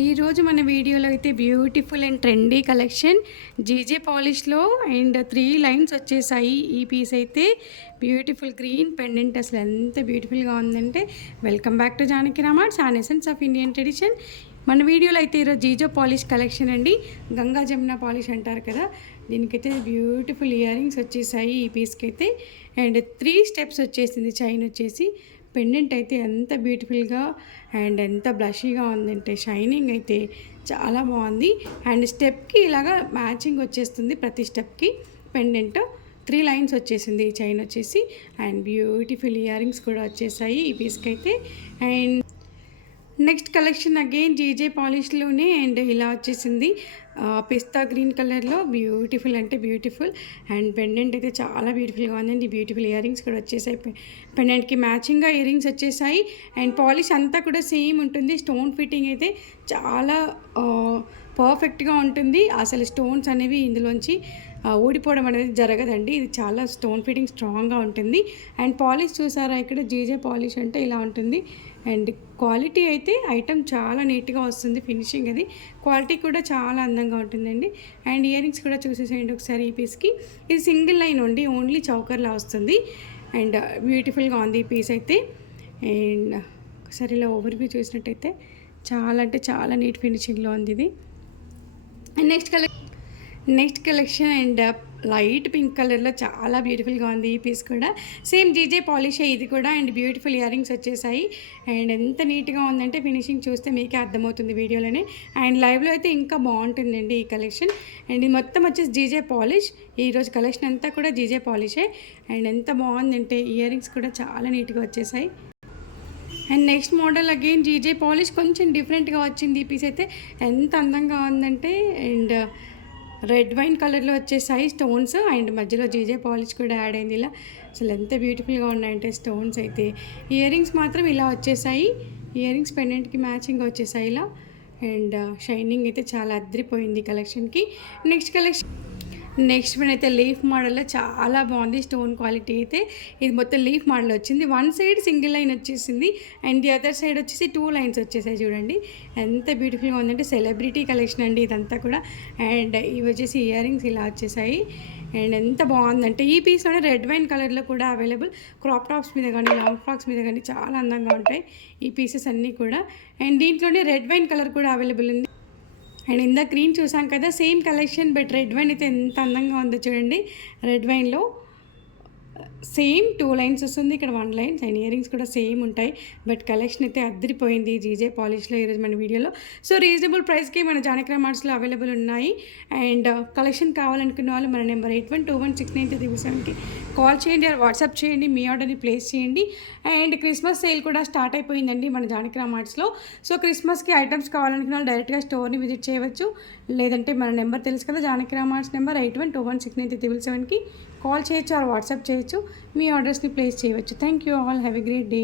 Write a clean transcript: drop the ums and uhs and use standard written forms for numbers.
ఈరోజు మన వీడియోలో అయితే beautiful and trendy collection GJ పాలిష్లో అండ్ 3 లైన్స్ వచ్చేసాయి. ఈ పీస్ అయితే బ్యూటిఫుల్ గ్రీన్ పెండెంట్ అసలు ఎంత బ్యూటిఫుల్గా ఉందంటే. Welcome back to Janaki Ram Arts and essence of Indian tradition. మన వీడియోలో అయితే ఈరోజు జీజో పాలిష్ కలెక్షన్ అండి. గంగా జమున పాలిష్ అంటారు కదా, దీనికైతే బ్యూటిఫుల్ ఇయర్ రింగ్స్ వచ్చేసాయి ఈ పీస్కి అయితే. అండ్ 3 స్టెప్స్ వచ్చేసింది. చైన్ వచ్చేసి పెండెంట్ అయితే ఎంత బ్యూటిఫుల్గా అండ్ ఎంత బ్లషీగా ఉందంటే షైనింగ్ అయితే చాలా బాగుంది. అండ్ స్టెప్కి ఇలాగా మ్యాచింగ్ వచ్చేస్తుంది ప్రతి స్టెప్కి. పెండెంట్ 3 లైన్స్ వచ్చేసింది ఈ చైన్ వచ్చేసి. అండ్ బ్యూటిఫుల్ ఇయర్ రింగ్స్ కూడా వచ్చేసాయి ఈ పీస్కి అయితే. And next collection again GJ పాలిష్లోనే అండ్ ఇలా వచ్చేసింది పిస్తా గ్రీన్ కలర్లో. బ్యూటిఫుల్ అంటే బ్యూటిఫుల్ అండ్ పెండెంట్ అయితే చాలా బ్యూటిఫుల్గా ఉందండి. బ్యూటిఫుల్ ఇయర్ రింగ్స్ కూడా వచ్చేసాయి. పెండెంట్కి మ్యాచింగ్గా ఇయర్ రింగ్స్ వచ్చేసాయి. అండ్ పాలిష్ అంతా కూడా సేమ్ ఉంటుంది. స్టోన్ ఫిట్టింగ్ అయితే చాలా పర్ఫెక్ట్గా ఉంటుంది. అసలు స్టోన్స్ అనేవి ఇందులోంచి ఊడిపోవడం అనేది జరగదండి. ఇది చాలా స్టోన్ ఫిట్టింగ్ స్ట్రాంగ్గా ఉంటుంది. అండ్ పాలిష్ చూసారా ఇక్కడ జీజే పాలిష్ అంటే ఇలా ఉంటుంది. అండ్ క్వాలిటీ అయితే ఐటమ్ చాలా నీట్గా వస్తుంది. ఫినిషింగ్ అది క్వాలిటీ కూడా చాలా అందంగా ఉంటుందండి. అండ్ ఇయర్ రింగ్స్ కూడా చూసేసేయండి ఒకసారి ఈ పీస్కి. ఇది సింగిల్ లైన్ ఉండి ఓన్లీ చౌకర్లా వస్తుంది. అండ్ బ్యూటిఫుల్గా ఉంది ఈ పీస్ అయితే. అండ్ ఒకసారి ఇలా ఓవర్వ్యూ చూసినట్టయితే చాలా అంటే చాలా నీట్ ఫినిషింగ్లో ఉంది ఇది. And next collection and light pink కలర్లో చాలా బ్యూటిఫుల్గా ఉంది ఈ పీస్ కూడా. సేమ్ జీజే పాలిష్ ఇది కూడా. అండ్ బ్యూటిఫుల్ ఇయర్ రింగ్స్ వచ్చేసాయి. అండ్ ఎంత నీట్గా ఉందంటే ఫినిషింగ్ చూస్తే మీకే అర్థమవుతుంది వీడియోలోనే. అండ్ లైవ్లో అయితే ఇంకా బాగుంటుందండి ఈ కలెక్షన్. అండ్ ఇది మొత్తం వచ్చేసి జీజే పాలిష్. ఈరోజు కలెక్షన్ అంతా కూడా జీజే పాలిషే. అండ్ ఎంత బాగుందంటే ఇయర్ రింగ్స్ కూడా చాలా నీట్గా వచ్చేసాయి. And next model again GJ polish కొంచెం డిఫరెంట్గా వచ్చింది ఈ పీస్ అయితే. ఎంత అందంగా ఉందంటే. అండ్ రెడ్ వైన్ కలర్లో వచ్చేసాయి స్టోన్స్. అండ్ మధ్యలో జీజే పాలిష్ కూడా యాడ్ అయింది ఇలా. అసలు ఎంత బ్యూటిఫుల్గా ఉన్నాయంటే స్టోన్స్ అయితే. ఇయర్ రింగ్స్ మాత్రం ఇలా వచ్చేసాయి. ఇయర్ రింగ్స్ పెండెంట్కి మ్యాచింగ్ వచ్చేసాయి ఇలా. అండ్ షైనింగ్ అయితే చాలా అద్రిపోయింది కలెక్షన్కి. నెక్స్ట్ వన్ అయితే లీఫ్ మోడల్లో చాలా బాగుంది. స్టోన్ క్వాలిటీ అయితే ఇది మొత్తం లీఫ్ మోడల్ వచ్చింది. వన్ సైడ్ సింగిల్ లైన్ వచ్చేసింది. అండ్ ది అదర్ సైడ్ వచ్చేసి 2 లైన్స్ వచ్చేసాయి చూడండి. ఎంత బ్యూటిఫుల్గా ఉందంటే సెలబ్రిటీ కలెక్షన్ అండి ఇదంతా కూడా. అండ్ ఇవి వచ్చేసి ఇయర్ రింగ్స్ ఇలా వచ్చేసాయి. అండ్ ఎంత బాగుందంటే ఈ పీస్లోనే రెడ్ వైన్ కలర్లో కూడా అవైలబుల్. క్రాప్ టాప్స్ మీద కానీ లాంగ్ ఫ్రాక్స్ మీద కానీ చాలా అందంగా ఉంటాయి ఈ పీసెస్ అన్నీ కూడా. అండ్ దీంట్లోనే రెడ్ వైన్ కలర్ కూడా అవైలబుల్ ఉంది. అండ్ ఇందాక గ్రీన్ చూసాం కదా, same collection but red wine అయితే ఎంత అందంగా ఉందో చూడండి. రెడ్ వైన్లో సేమ్ 2 లైన్స్ వస్తుంది, ఇక్కడ 1 లైన్. అండ్ ఇయర్ రింగ్స్ కూడా సేమ్ ఉంటాయి. బట్ కలెక్షన్ అయితే అద్దరిపోయింది జీజే పాలిష్లో ఈరోజు మన వీడియోలో. సో రీజనబుల్ ప్రైస్కి మన జానకి మార్ట్స్లో అవైలబుల్ ఉన్నాయి. అండ్ కలెక్షన్ కావాలనుకున్న వాళ్ళు మన నెంబర్ 81216937కి కాల్ చేయండి ఆర్ వాట్సాప్ చేయండి. మీ ఆర్డర్ని ప్లేస్ చేయండి. అండ్ క్రిస్మస్ సేల్ కూడా స్టార్ట్ అయిపోయిందండి మన జానకి మార్ట్స్లో. సో క్రిస్మస్కి ఐటమ్స్ కావాలనుకున్న వాళ్ళు డైరెక్ట్గా స్టోర్ని విజిట్ చేయవచ్చు. లేదంటే మన నెంబర్ తెలుసు కదా, జానకి మార్ట్స్ నెంబర్ 81216937కి కాల్ చేయొచ్చు ఆర్ వాట్సాప్ చేయొచ్చు. మీ ఆర్డర్స్ని ప్లేస్ చేయవచ్చు. Thank you all. Have a great day.